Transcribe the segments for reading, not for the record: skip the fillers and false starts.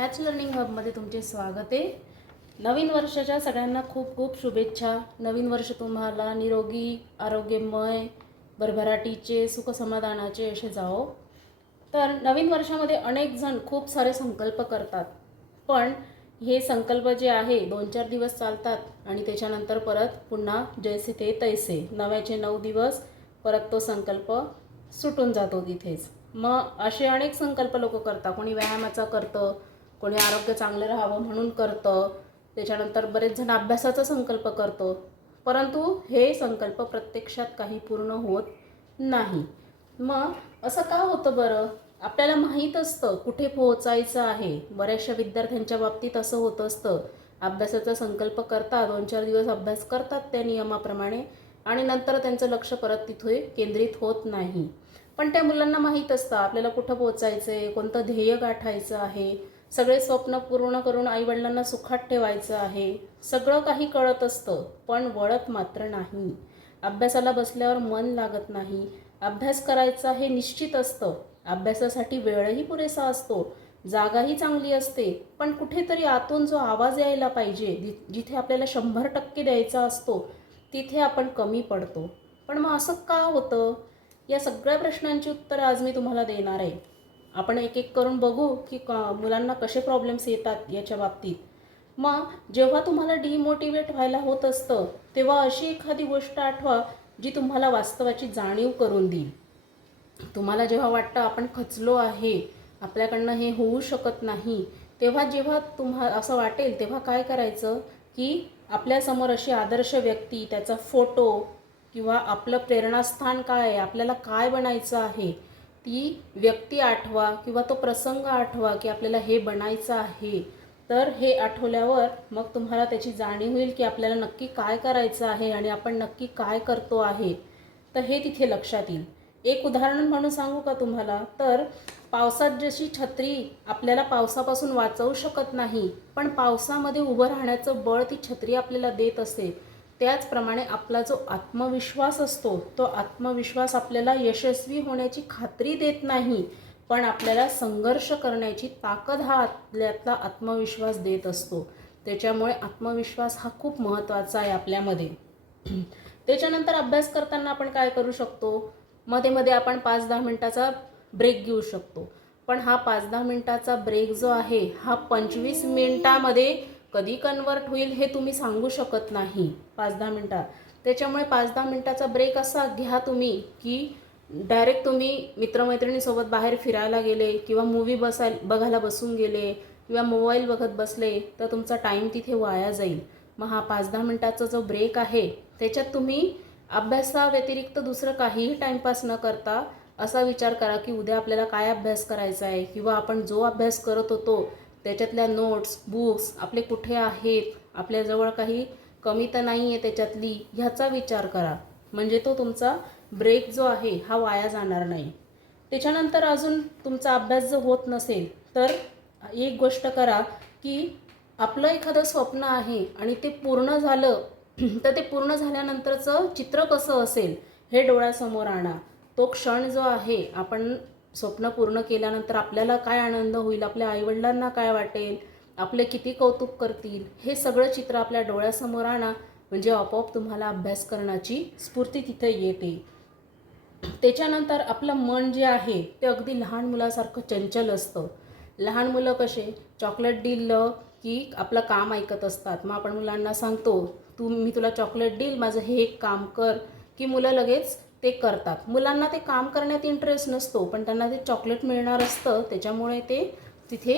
Maths learning हबमध्ये तुमचे स्वागत आहे। नवीन वर्षाच्या सगळ्यांना खूप खूप शुभेच्छा। नवीन वर्ष तुम्हाला निरोगी, आरोग्यमय, भरभराटीचे, सुखसमाधानाचे असे जाओ। तर नवीन वर्षामध्ये अनेक जण खूप सारे संकल्प करतात, पण हे संकल्प जे आहे 2-4 दिवस चालतात आणि त्याच्यानंतर परत पुन्हा जैसे थे तैसे, नव्याचे 9 दिवस परत तो संकल्प सुटून जातो तिथेच। मग असे अनेक संकल्प लोक करतात। कोणी व्यायामाचा करतं, कोणी आरोग्य चांगलं राहावं म्हणून करतं, त्याच्यानंतर बरेच जण अभ्यासाचा संकल्प करतो, परंतु हे संकल्प प्रत्यक्षात काही पूर्ण होत नाही। मग असं का होतं बरं? आपल्याला माहीत असतं कुठे पोहोचायचं आहे। बऱ्याचशा विद्यार्थ्यांच्या बाबतीत असं होत असतं, अभ्यासाचा संकल्प करतात, 2-4 दिवस अभ्यास करतात त्या नियमाप्रमाणे आणि नंतर त्यांचं लक्ष परत तिथे केंद्रित होत नाही। पण त्या मुलांना माहीत असतं आपल्याला कुठं पोहोचायचं आहे, कोणतं ध्येय गाठायचं आहे, सगळे स्वप्न पूर्ण करून आईवडिलांना सुखात ठेवायचं आहे, सगळं काही कळत असतं, पण वळत मात्र नाही। अभ्यासाला बसल्यावर मन लागत नाही। अभ्यास करायचा हे निश्चित असतं, अभ्यासासाठी वेळही पुरेसा असतो, जागाही चांगली असते, पण कुठेतरी आतून जो आवाज यायला पाहिजे, जिथे आपल्याला 100% द्यायचा असतो, तिथे आपण कमी पडतो। पण मग असं का होतं? या सगळ्या प्रश्नांची उत्तरं आज मी तुम्हाला देणार आहे। आपण एक एक करून बघू की मुलांना कसे प्रॉब्लेम्स येतात याच्या बाबतीत। मग जेव्हा तुम्हाला डिमोटिवेट व्हायला होत असतं, तेव्हा अशी एखादी गोष्ट आठवा जी तुम्हाला वास्तवाची जाणीव करून देईल। तुम्हाला जेव्हा वाटतं आपण खचलो आहे, आपल्याकडनं हे होऊ शकत नाही, तेव्हा जेव्हा तुम्हाला असं वाटेल तेव्हा काय करायचं की आपल्यासमोर अशी आदर्श व्यक्ती, त्याचा फोटो किंवा आपलं प्रेरणास्थान काय आहे, आपल्याला काय बनायचं आहे, ती व्यक्ती आठवा किंवा तो प्रसंग आठवा की आपल्याला हे बनायचं आहे। तर हे आठवल्यावर मग तुम्हाला त्याची जाणीव होईल की आपल्याला नक्की काय करायचं आहे आणि आपण नक्की काय करतो आहे, तर हे तिथे लक्षात येईल। एक उदाहरण म्हणून सांगू का तुम्हाला? तर पावसात जशी छत्री आपल्याला पावसापासून वाचवू शकत नाही, पण पावसामध्ये उभं राहण्याचं बळ ती छत्री आपल्याला देत असते, त्याचप्रमाणे आपला जो आत्मविश्वास असतो, तो आत्मविश्वास आपल्याला यशस्वी होण्याची खात्री देत नाही, पण आपल्याला संघर्ष करण्याची ताकद हा आपल्यातला आत्मविश्वास देत असतो। त्याच्यामुळे आत्मविश्वास हा खूप महत्त्वाचा आहे आपल्यामध्ये। त्याच्यानंतर अभ्यास करताना आपण काय करू शकतो? मध्ये मध्ये आपण 5-10 मिनिटाचा ब्रेक घेऊ शकतो, पण हा 5-10 मिनिटाचा ब्रेक जो आहे हा 25 मिनिटामध्ये कधी कन्वर्ट होईल हे तुम्ही सांगू शकत नाही। 5-10 मिनिटात, त्याच्यामुळे 5-10 मिनिटाचा ब्रेक असा घ्या तुम्ही की डायरेक्ट तुम्ही मित्रमैत्रिणींसोबत बाहेर फिरायला गेले किंवा मूवी बघायला बसून गेले किंवा मोबाईल बघत बसले तर तुमचा टाईम तिथे वाया जाईल। मग हा 5-10 मिनिटाचा जो ब्रेक आहे त्याच्यात तुम्ही अभ्यासाव्यतिरिक्त दुसरं काहीही टाईमपास न करता असा विचार करा की उद्या आपल्याला काय अभ्यास करायचा आहे किंवा आपण जो अभ्यास करत होतो त्याच्यातल्या नोट्स, बुक्स आपले कुठे आहेत, आपल्याजवळ काही कमी तर नाही आहे त्याच्यातली, ह्याचा विचार करा। म्हणजे तो तुमचा ब्रेक जो आहे हा वाया जाणार नाही। त्याच्यानंतर अजून तुमचा अभ्यास जर होत नसेल तर एक गोष्ट करा की आपलं एखादं स्वप्न आहे आणि ते पूर्ण झालं तर ते पूर्ण झाल्यानंतरचं चित्र कसं असेल हे डोळ्यासमोर आणा। तो क्षण जो आहे, आपण स्वप्न पूर्ण केल्यानंतर आपल्याला काय आनंद होईल, आपल्या आईवडिलांना काय वाटेल, आपले किती कौतुक करतील, हे सगळं चित्र आपल्या डोळ्यासमोर आणा, म्हणजे आपोआप तुम्हाला अभ्यास करण्याची स्फूर्ती तिथे येते। त्याच्यानंतर आपलं मन जे आहे ते अगदी लहान मुलासारखं चंचल असतं। लहान मुलं कसे चॉकलेट दिलं की आपलं काम ऐकत असतात। मग आपण मुलांना सांगतो मी तुला चॉकलेट देईल, माझं हे एक काम कर, की मुलं लगेच ते करतात। मुलांना ते काम करण्यात इंटरेस्ट नसतो, पण त्यांना ते चॉकलेट मिळणार असतं, त्याच्यामुळे ते तिथे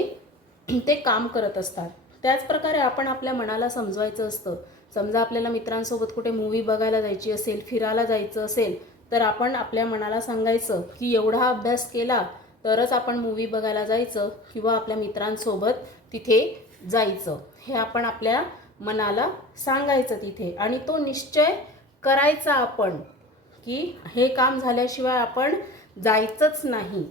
ते काम करत असतात। त्याचप्रकारे आपण आपल्या मनाला समजवायचं असतं। समजा आपल्याला मित्रांसोबत कुठे मूवी बघायला जायची असेल, फिरायला जायचं असेल, तर आपण आपल्या मनाला सांगायचं की एवढा अभ्यास केला तरच आपण मूवी बघायला जायचं किंवा आपल्या मित्रांसोबत तिथे जायचं, हे आपण आपल्या मनाला सांगायचं तिथे। आणि तो निश्चय करायचा आपण की हे काम झाल्याशिवाय आपण जायचंच नाही।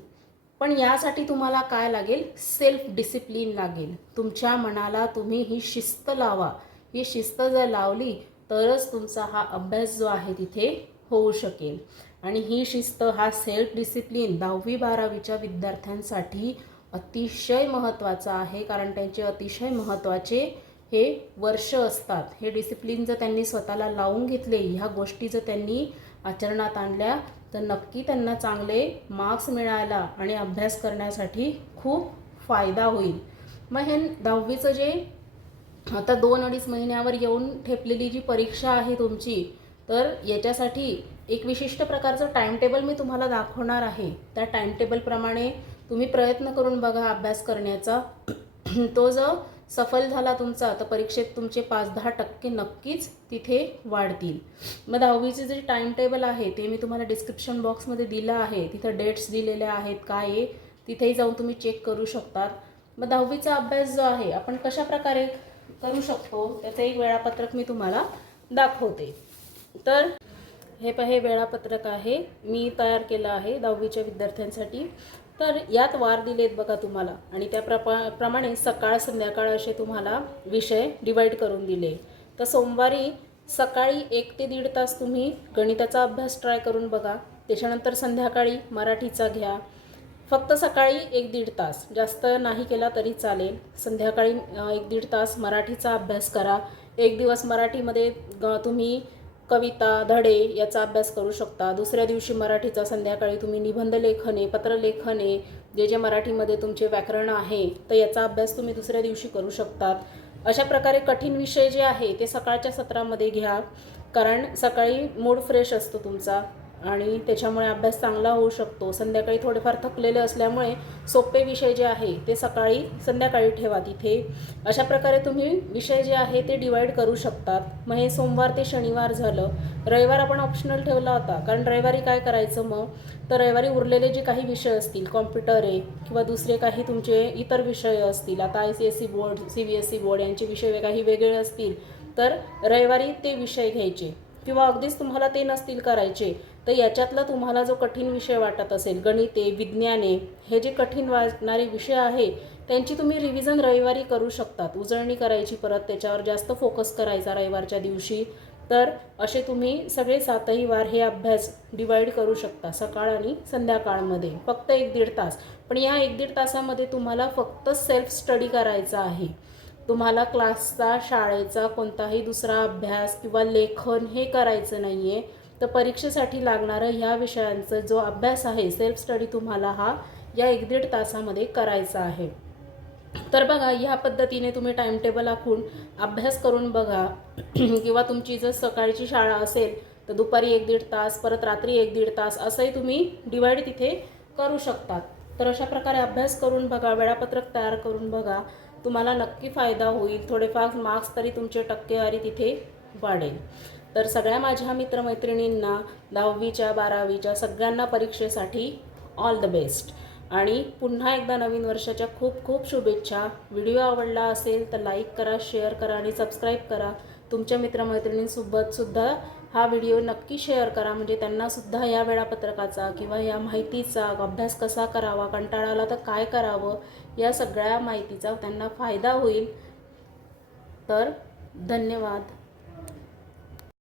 पण यासाठी तुम्हाला काय लागेल? सेल्फ डिसिप्लिन लागेल। तुमच्या मनाला तुम्ही ही शिस्त लावा। ही शिस्त जर लावली तरच तुमचा हा अभ्यास जो आहे तिथे होऊ शकेल। आणि ही शिस्त, हा सेल्फ डिसिप्लिन 10वी-12वीच्या विद्यार्थ्यांसाठी अतिशय महत्त्वाचा आहे, कारण त्यांचे अतिशय महत्त्वाचे हे वर्ष असतात. हे डिसिप्लिन जर त्यांनी स्वतःला लावून घेतले, ह्या गोष्टी जर त्यांनी आचरणात आणल्या, तर नक्की त्यांना चांगले मार्क्स मिळायला आणि अभ्यास करण्यासाठी खूप फायदा होईल. मग हे 10वीचं जे आता 2-2.5 महिन्यावर येऊन ठेपलेली जी परीक्षा आहे तुमची, तर याच्यासाठी एक विशिष्ट प्रकारचं टाईमटेबल मी तुम्हाला दाखवणार आहे. त्या टाईमटेबलप्रमाणे तुम्ही प्रयत्न करून बघा अभ्यास करण्याचा. तो जर सफल झाला तुमचा, तर परीक्षेत तुमचे 5-10% नक्कीच तिथे वाढतील. मग 10वीचे जे टाईमटेबल आहे ते मी तुम्हाला डिस्क्रिप्शन बॉक्समध्ये दिलं आहे. तिथं डेट्स दिलेल्या आहेत, काय आहे तिथेही जाऊन तुम्ही चेक करू शकतात. मग 10वीचा अभ्यास जो आहे आपण कशा प्रकारे करू शकतो त्याचं एक वेळापत्रक मी तुम्हाला दाखवते. तर हे वेळापत्रक आहे, मी तयार केलं आहे 10वीच्या विद्यार्थ्यांसाठी. तर यात वार दिलेत बघा तुम्हाला, आणि त्या प्रमाणे सकाळ संध्याकाळ असे तुम्हाला विषय डिवाईड करून दिले. तर सोमवारी सकाळी 1 ते 1.5 तास तुम्ही गणिताचा अभ्यास ट्राय करून बघा. त्याच्यानंतर संध्याकाळी मराठीचा घ्या. फक्त सकाळी 1-1.5 तास, जास्त नाही केला तरी चालेल. संध्याकाळी 1-1.5 तास मराठीचा अभ्यास करा. एक दिवस मराठीमध्ये तुम्ही कविता, धडे याचा अभ्यास करू शकता. दुसऱ्या दिवशी मराठीचा संध्याकाळी तुम्ही निबंध लेखने, पत्रलेखने, जे मराठीमध्ये तुमचे व्याकरण आहे, तर याचा अभ्यास तुम्ही दुसऱ्या दिवशी करू शकतात. अशा प्रकारे कठीण विषय जे आहे ते सकाळच्या सत्रामध्ये घ्या, कारण सकाळी मूड फ्रेश असतो तुमचा आणि त्याच्यामुळे अभ्यास चांगला होऊ शकतो. संध्याकाळी थोडेफार थकलेले असल्यामुळे सोपे विषय जे आहे ते संध्याकाळी ठेवा तिथे. अशा प्रकारे तुम्ही विषय जे आहे ते डिवाईड करू शकतात. मग हे सोमवार ते शनिवार झालं. रविवार आपण ऑप्शनल ठेवला होता, कारण रविवारी काय करायचं मग, तर रविवारी उरलेले जे काही विषय असतील, कॉम्प्युटर आहे किंवा दुसरे काही तुमचे इतर विषय असतील, आता ICSE बोर्ड, CBSE बोर्ड यांचे विषय काही वेगळे असतील, तर रविवारी ते विषय घ्यायचे. किंवा अगदीच तुम्हाला ते नसतील करायचे, तर याच्यातला तुम्हाला जो कठीण विषय वाटत असेल, गणिते, विज्ञाने, हे जे कठीण वाटणारे विषय आहे त्यांची तुम्ही रिव्हिजन रविवारी करू शकतात. उजळणी करायची, परत त्याच्यावर जास्त फोकस करायचा रविवारच्या दिवशी. तर असे तुम्ही सगळे 7ही वार हे अभ्यास डिवाईड करू शकता सकाळ आणि संध्याकाळमध्ये, फक्त 1-1.5 तास. पण या 1-1.5 तासामध्ये तुम्हाला फक्त सेल्फ स्टडी करायचा आहे. तुम्हाला क्लासचा, शाळेचा कोणताही दुसरा अभ्यास किंवा लेखन हे करायचं नाही आहे. तर परीक्षेसाठी लागणारं ह्या विषयांचा जो अभ्यास आहे, सेल्फ स्टडी, तुम्हाला हा या 1-1.5 तासामध्ये करायचा आहे. तर बघा, ह्या पद्धतीने तुम्ही टाईमटेबल आखून अभ्यास करून बघा. किंवा तुमची जर सकाळची शाळा असेल तर दुपारी 1-1.5 तास, परत रात्री 1-1.5 तास, असंही तुम्ही डिवाईड तिथे करू शकतात. तर अशा प्रकारे अभ्यास करून बघा, वेळापत्रक तयार करून बघा, तुम्हाला नक्की फायदा होईल. थोडेफार मार्क्स तरी तुमचे टक्केवारी तिथे वाढेल. तर सगळ्या माझ्या मित्रमैत्रिणींना 10वीच्या 12वीच्या सगळ्यांना परीक्षेसाठी ऑल द बेस्ट. आणि पुन्हा एकदा नवीन वर्षाच्या खूप खूप शुभेच्छा. व्हिडिओ आवडला असेल तर लाईक करा, शेअर करा आणि सबस्क्राईब करा. तुमच्या मित्रमैत्रिणींसोबत सुद्धा हा व्हिडिओ नक्की शेअर करा, म्हणजे त्यांनासुद्धा या वेळापत्रकाचा किंवा या माहितीचा, अभ्यास कसा करावा, कंटाळा आला तर काय करावं, या सगळ्या माहितीचा त्यांना फायदा होईल. तर धन्यवाद.